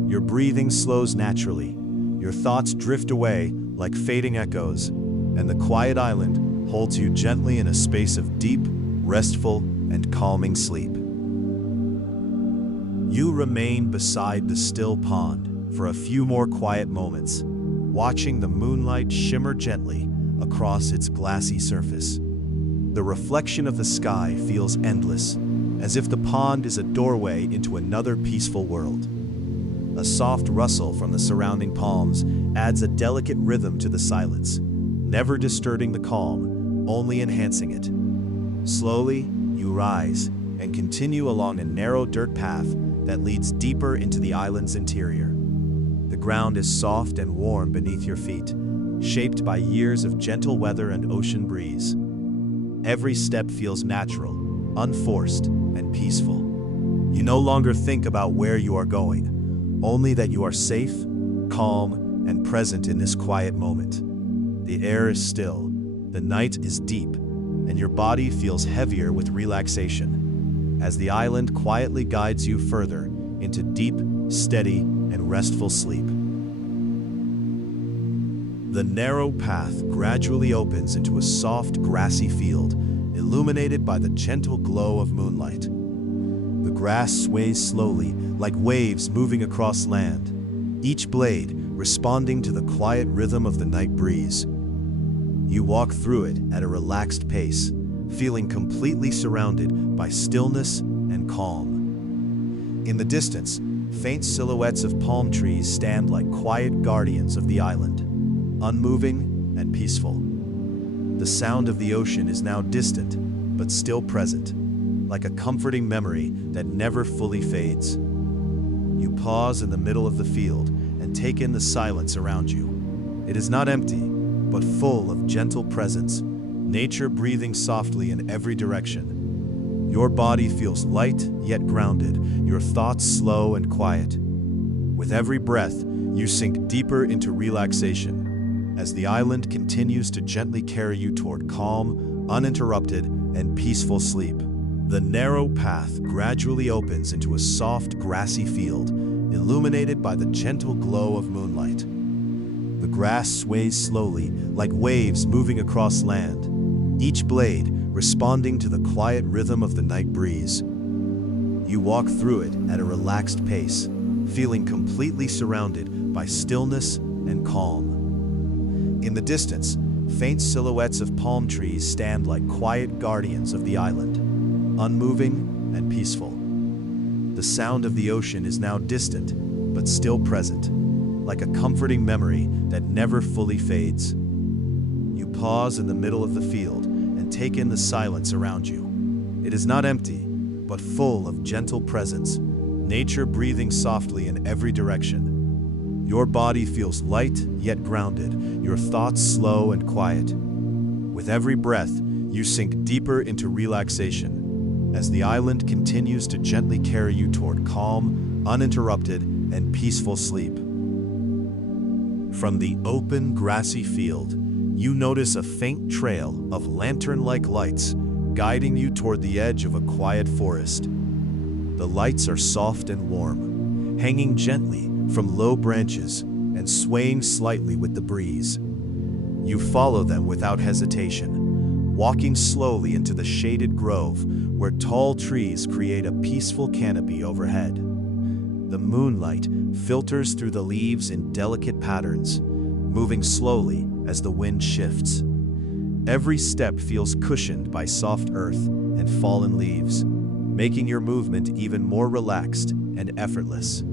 Your breathing slows naturally, your thoughts drift away like fading echoes, and the quiet island holds you gently in a space of deep, restful, and calming sleep. You remain beside the still pond for a few more quiet moments, watching the moonlight shimmer gently across its glassy surface. The reflection of the sky feels endless, as if the pond is a doorway into another peaceful world. A soft rustle from the surrounding palms adds a delicate rhythm to the silence, never disturbing the calm, only enhancing it. Slowly, you rise and continue along a narrow dirt path that leads deeper into the island's interior. The ground is soft and warm beneath your feet, shaped by years of gentle weather and ocean breeze. Every step feels natural, unforced, and peaceful. You no longer think about where you are going, only that you are safe, calm, and present in this quiet moment. The air is still, the night is deep, and your body feels heavier with relaxation, as the island quietly guides you further into deep, steady, and restful sleep. The narrow path gradually opens into a soft, grassy field, illuminated by the gentle glow of moonlight. The grass sways slowly, like waves moving across land, each blade responding to the quiet rhythm of the night breeze. You walk through it at a relaxed pace, feeling completely surrounded by stillness and calm. In the distance, faint silhouettes of palm trees stand like quiet guardians of the island, unmoving and peaceful. The sound of the ocean is now distant, but still present, like a comforting memory that never fully fades. You pause in the middle of the field and take in the silence around you. It is not empty, but full of gentle presence, nature breathing softly in every direction. Your body feels light yet grounded, your thoughts slow and quiet. With every breath, you sink deeper into relaxation, as the island continues to gently carry you toward calm, uninterrupted, and peaceful sleep. The narrow path gradually opens into a soft, grassy field, illuminated by the gentle glow of moonlight. The grass sways slowly, like waves moving across land, each blade responding to the quiet rhythm of the night breeze. You walk through it at a relaxed pace, feeling completely surrounded by stillness and calm. In the distance, faint silhouettes of palm trees stand like quiet guardians of the island, unmoving and peaceful. The sound of the ocean is now distant, but still present, like a comforting memory that never fully fades. You pause in the middle of the field and take in the silence around you. It is not empty, but full of gentle presence, nature breathing softly in every direction. Your body feels light yet grounded, your thoughts slow and quiet. With every breath, you sink deeper into relaxation, as the island continues to gently carry you toward calm, uninterrupted, and peaceful sleep. From the open, grassy field, you notice a faint trail of lantern-like lights guiding you toward the edge of a quiet forest. The lights are soft and warm, hanging gently from low branches and swaying slightly with the breeze. You follow them without hesitation, walking slowly into the shaded grove where tall trees create a peaceful canopy overhead. The moonlight filters through the leaves in delicate patterns, moving slowly as the wind shifts. Every step feels cushioned by soft earth and fallen leaves, making your movement even more relaxed and effortless.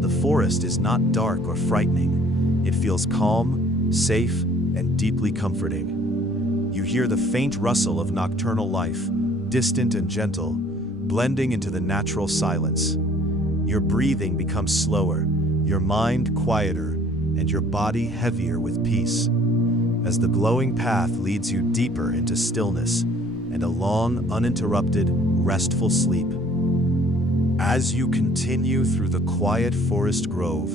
The forest is not dark or frightening. It feels calm, safe, and deeply comforting. You hear the faint rustle of nocturnal life, distant and gentle, blending into the natural silence. Your breathing becomes slower, your mind quieter, and your body heavier with peace, as the glowing path leads you deeper into stillness and a long, uninterrupted, restful sleep. As you continue through the quiet forest grove,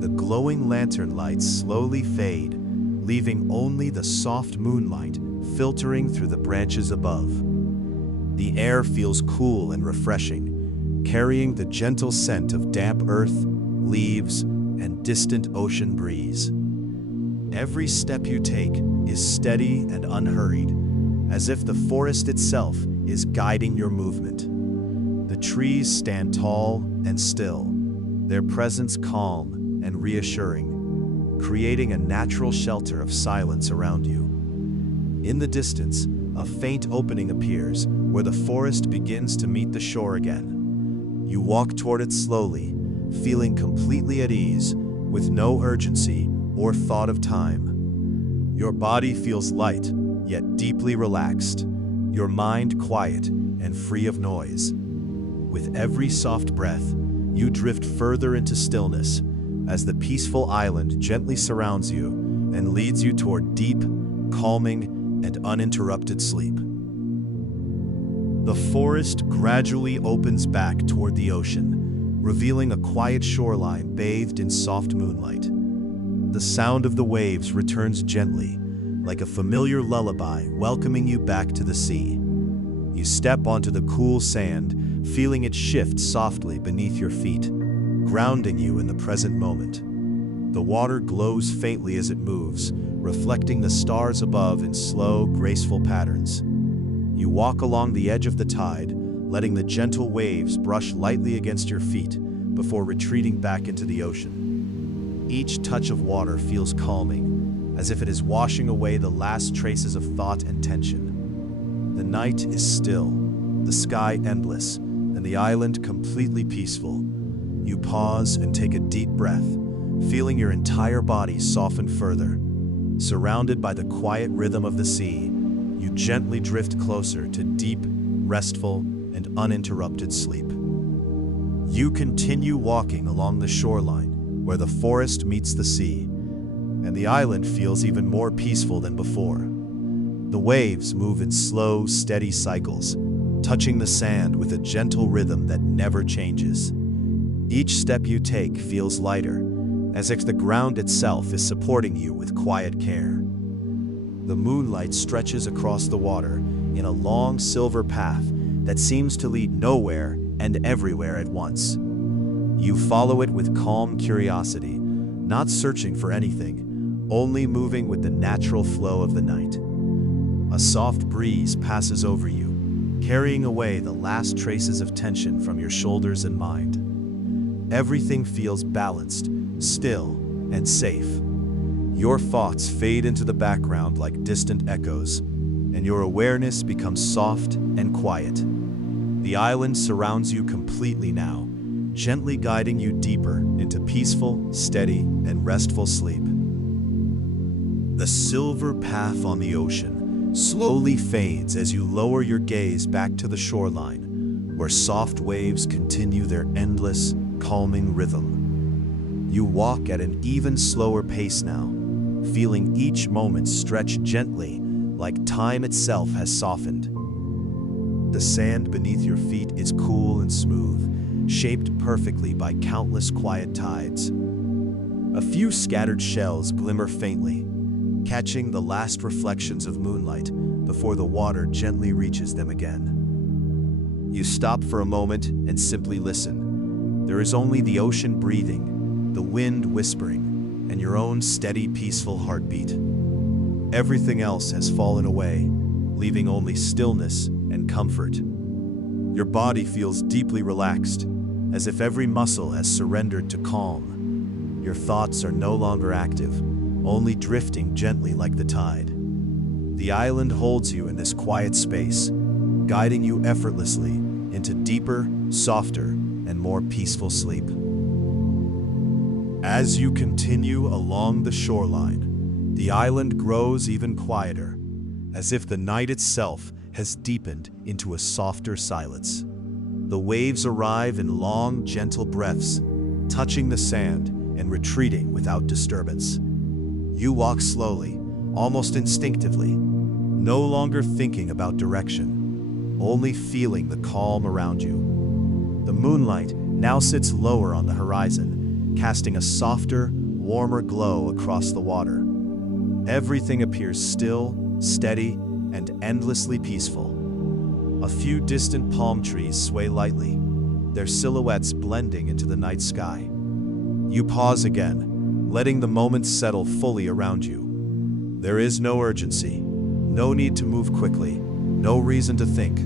the glowing lantern lights slowly fade, leaving only the soft moonlight filtering through the branches above. The air feels cool and refreshing, carrying the gentle scent of damp earth, leaves, and distant ocean breeze. Every step you take is steady and unhurried, as if the forest itself is guiding your movement. The trees stand tall and still, their presence calm and reassuring, creating a natural shelter of silence around you. In the distance, a faint opening appears where the forest begins to meet the shore again. You walk toward it slowly, feeling completely at ease, with no urgency or thought of time. Your body feels light, yet deeply relaxed, your mind quiet and free of noise. With every soft breath, you drift further into stillness as the peaceful island gently surrounds you and leads you toward deep, calming, and uninterrupted sleep. The forest gradually opens back toward the ocean, revealing a quiet shoreline bathed in soft moonlight. The sound of the waves returns gently, like a familiar lullaby welcoming you back to the sea. You step onto the cool sand, feeling it shift softly beneath your feet, grounding you in the present moment. The water glows faintly as it moves, reflecting the stars above in slow, graceful patterns. You walk along the edge of the tide, letting the gentle waves brush lightly against your feet before retreating back into the ocean. Each touch of water feels calming, as if it is washing away the last traces of thought and tension. The night is still, the sky endless, and the island completely peaceful. You pause and take a deep breath, feeling your entire body soften further. Surrounded by the quiet rhythm of the sea, you gently drift closer to deep, restful, and uninterrupted sleep. You continue walking along the shoreline, where the forest meets the sea, and the island feels even more peaceful than before. The waves move in slow, steady cycles, touching the sand with a gentle rhythm that never changes. Each step you take feels lighter, as if the ground itself is supporting you with quiet care. The moonlight stretches across the water in a long silver path that seems to lead nowhere and everywhere at once. You follow it with calm curiosity, not searching for anything, only moving with the natural flow of the night. A soft breeze passes over you, carrying away the last traces of tension from your shoulders and mind. Everything feels balanced, still, and safe. Your thoughts fade into the background like distant echoes, and your awareness becomes soft and quiet. The island surrounds you completely now, gently guiding you deeper into peaceful, steady, and restful sleep. The silver path on the ocean slowly fades as you lower your gaze back to the shoreline, where soft waves continue their endless, calming rhythm. You walk at an even slower pace now, feeling each moment stretch gently, like time itself has softened. The sand beneath your feet is cool and smooth, shaped perfectly by countless quiet tides. A few scattered shells glimmer faintly, catching the last reflections of moonlight before the water gently reaches them again. You stop for a moment and simply listen. There is only the ocean breathing, the wind whispering, and your own steady, peaceful heartbeat. Everything else has fallen away, leaving only stillness and comfort. Your body feels deeply relaxed, as if every muscle has surrendered to calm. Your thoughts are no longer active, only drifting gently like the tide. The island holds you in this quiet space, guiding you effortlessly into deeper, softer, and more peaceful sleep. As you continue along the shoreline, the island grows even quieter, as if the night itself has deepened into a softer silence. The waves arrive in long, gentle breaths, touching the sand and retreating without disturbance. You walk slowly, almost instinctively, no longer thinking about direction, only feeling the calm around you. The moonlight now sits lower on the horizon, casting a softer, warmer glow across the water. Everything appears still, steady, and endlessly peaceful. A few distant palm trees sway lightly, their silhouettes blending into the night sky. You pause again, letting the moments settle fully around you. There is no urgency, no need to move quickly, no reason to think,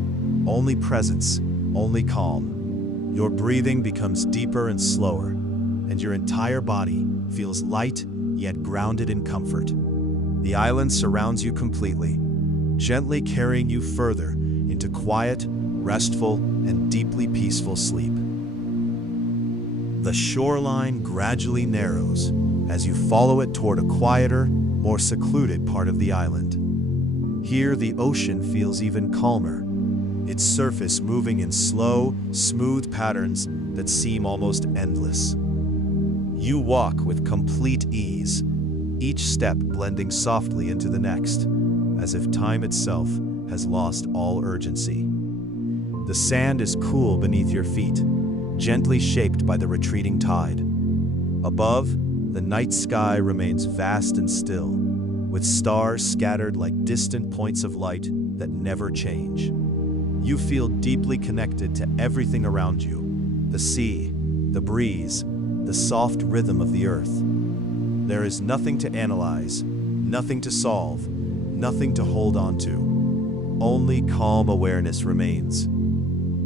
only presence, only calm. Your breathing becomes deeper and slower, and your entire body feels light yet grounded in comfort. The island surrounds you completely, gently carrying you further into quiet, restful, and deeply peaceful sleep. The shoreline gradually narrows as you follow it toward a quieter, more secluded part of the island. Here, the ocean feels even calmer, its surface moving in slow, smooth patterns that seem almost endless. You walk with complete ease, each step blending softly into the next, as if time itself has lost all urgency. The sand is cool beneath your feet, gently shaped by the retreating tide. Above, the night sky remains vast and still, with stars scattered like distant points of light that never change. You feel deeply connected to everything around you: the sea, the breeze, the soft rhythm of the earth. There is nothing to analyze, nothing to solve, nothing to hold on to. Only calm awareness remains.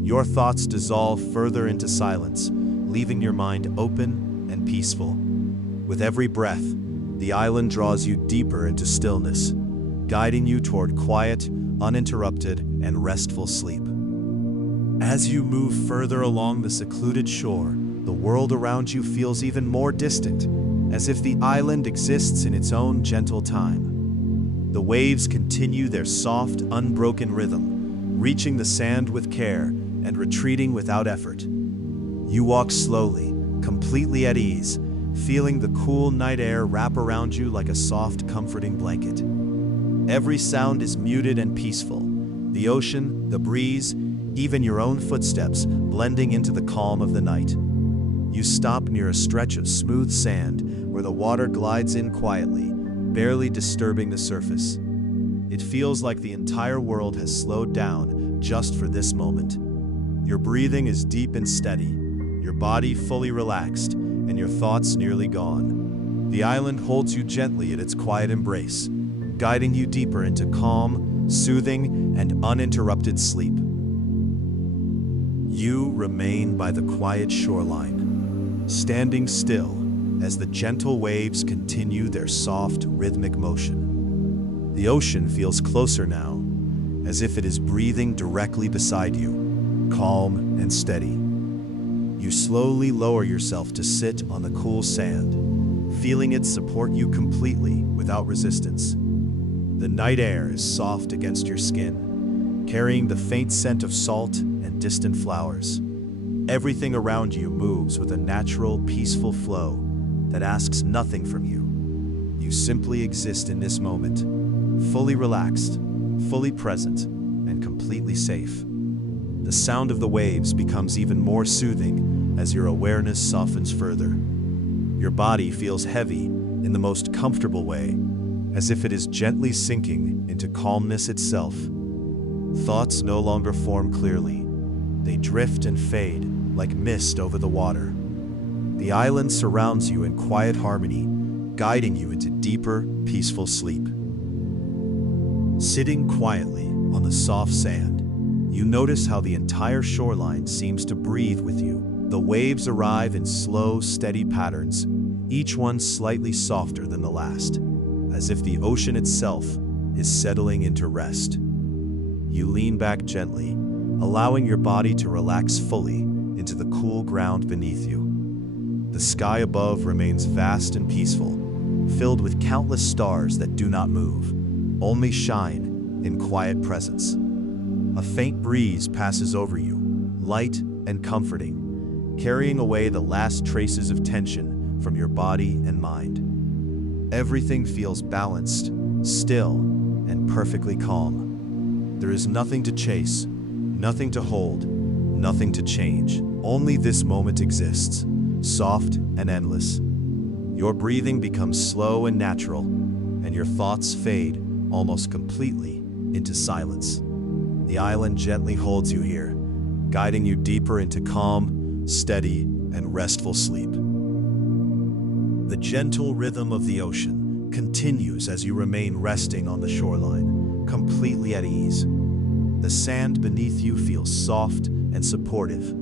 Your thoughts dissolve further into silence, leaving your mind open and peaceful. With every breath, the island draws you deeper into stillness, guiding you toward quiet, uninterrupted, and restful sleep. As you move further along the secluded shore, the world around you feels even more distant, as if the island exists in its own gentle time. The waves continue their soft, unbroken rhythm, reaching the sand with care and retreating without effort. You walk slowly, completely at ease, feeling the cool night air wrap around you like a soft, comforting blanket. Every sound is muted and peaceful, the ocean, the breeze, even your own footsteps blending into the calm of the night. You stop near a stretch of smooth sand where the water glides in quietly, barely disturbing the surface. It feels like the entire world has slowed down just for this moment. Your breathing is deep and steady, your body fully relaxed, and your thoughts nearly gone. The island holds you gently in its quiet embrace, guiding you deeper into calm, soothing, and uninterrupted sleep. You remain by the quiet shoreline, standing still as the gentle waves continue their soft, rhythmic motion. The ocean feels closer now, as if it is breathing directly beside you, calm and steady. You slowly lower yourself to sit on the cool sand, feeling it support you completely without resistance. The night air is soft against your skin, carrying the faint scent of salt and distant flowers. Everything around you moves with a natural, peaceful flow that asks nothing from you. You simply exist in this moment, fully relaxed, fully present, and completely safe. The sound of the waves becomes even more soothing as your awareness softens further. Your body feels heavy in the most comfortable way, as if it is gently sinking into calmness itself. Thoughts no longer form clearly. They drift and fade like mist over the water. The island surrounds you in quiet harmony, guiding you into deeper, peaceful sleep. Sitting quietly on the soft sand, you notice how the entire shoreline seems to breathe with you. The waves arrive in slow, steady patterns, each one slightly softer than the last, as if the ocean itself is settling into rest. You lean back gently, allowing your body to relax fully into the cool ground beneath you. The sky above remains vast and peaceful, filled with countless stars that do not move, only shine in quiet presence. A faint breeze passes over you, light and comforting, carrying away the last traces of tension from your body and mind. Everything feels balanced, still, and perfectly calm. There is nothing to chase, nothing to hold, nothing to change. Only this moment exists, soft and endless. Your breathing becomes slow and natural, and your thoughts fade almost completely into silence. The island gently holds you here, guiding you deeper into calm, steady, and restful sleep. The gentle rhythm of the ocean continues as you remain resting on the shoreline, completely at ease. The sand beneath you feels soft and supportive,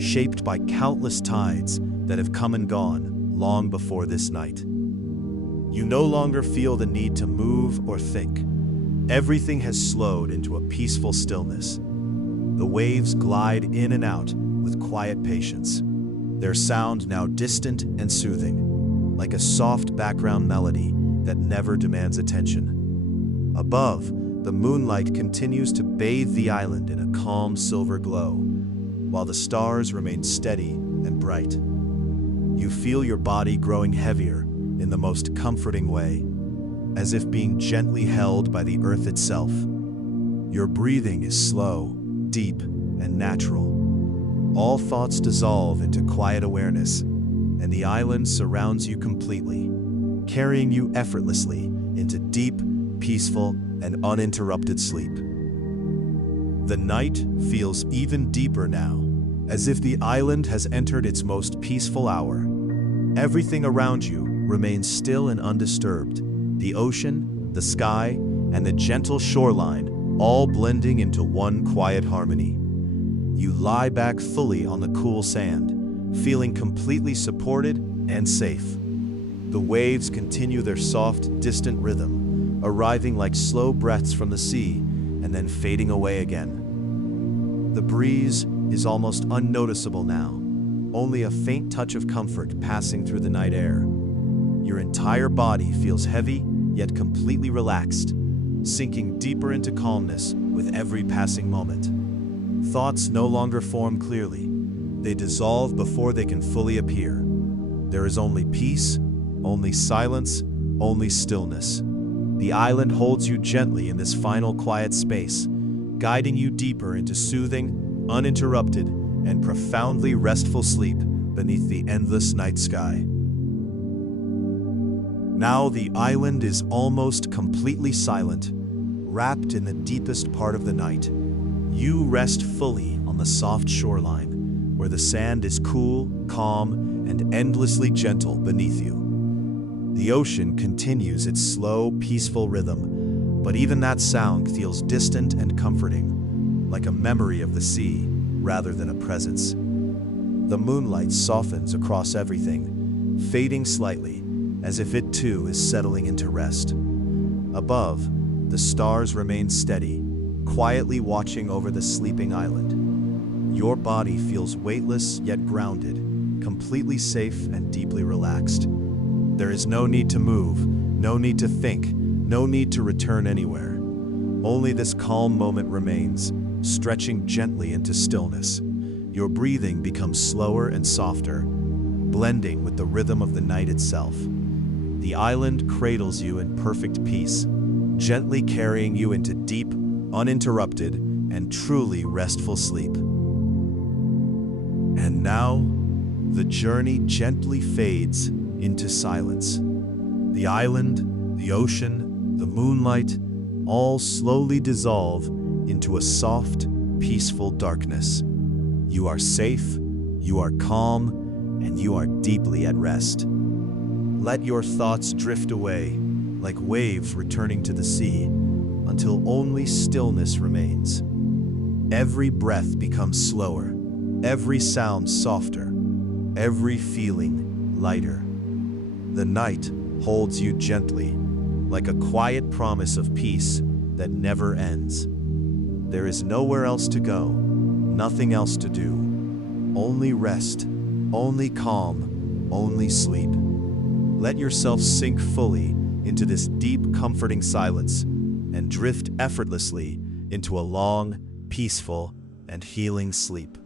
shaped by countless tides that have come and gone long before this night. You no longer feel the need to move or think. Everything has slowed into a peaceful stillness. The waves glide in and out with quiet patience, their sound now distant and soothing, like a soft background melody that never demands attention. Above, the moonlight continues to bathe the island in a calm silver glow, while the stars remain steady and bright. You feel your body growing heavier in the most comforting way, as if being gently held by the earth itself. Your breathing is slow, deep, and natural. All thoughts dissolve into quiet awareness, and the island surrounds you completely, carrying you effortlessly into deep, peaceful, and uninterrupted sleep. The night feels even deeper now, as if the island has entered its most peaceful hour. Everything around you remains still and undisturbed, the ocean, the sky, and the gentle shoreline all blending into one quiet harmony. You lie back fully on the cool sand, feeling completely supported and safe. The waves continue their soft, distant rhythm, arriving like slow breaths from the sea and then fading away again. The breeze is almost unnoticeable now, only a faint touch of comfort passing through the night air. Your entire body feels heavy yet completely relaxed, sinking deeper into calmness with every passing moment. Thoughts no longer form clearly. They dissolve before they can fully appear. There is only peace, only silence, only stillness. The island holds you gently in this final quiet space, guiding you deeper into soothing, uninterrupted, and profoundly restful sleep beneath the endless night sky. Now the island is almost completely silent, wrapped in the deepest part of the night. You rest fully on the soft shoreline, where the sand is cool, calm, and endlessly gentle beneath you. The ocean continues its slow, peaceful rhythm, but even that sound feels distant and comforting, like a memory of the sea rather than a presence. The moonlight softens across everything, fading slightly, as if it too is settling into rest. Above, the stars remain steady, quietly watching over the sleeping island. Your body feels weightless yet grounded, completely safe and deeply relaxed. There is no need to move, no need to think, no need to return anywhere. Only this calm moment remains, stretching gently into stillness. Your breathing becomes slower and softer, blending with the rhythm of the night itself. The island cradles you in perfect peace, gently carrying you into deep, uninterrupted, and truly restful sleep. And now, the journey gently fades into silence. The island, the ocean, the moonlight, all slowly dissolve into a soft, peaceful darkness. You are safe, you are calm, and you are deeply at rest. Let your thoughts drift away, like waves returning to the sea, until only stillness remains. Every breath becomes slower, every sound softer, every feeling lighter. The night holds you gently, like a quiet promise of peace that never ends. There is nowhere else to go, nothing else to do. Only rest, only calm, only sleep. Let yourself sink fully into this deep, comforting silence and drift effortlessly into a long, peaceful, and healing sleep.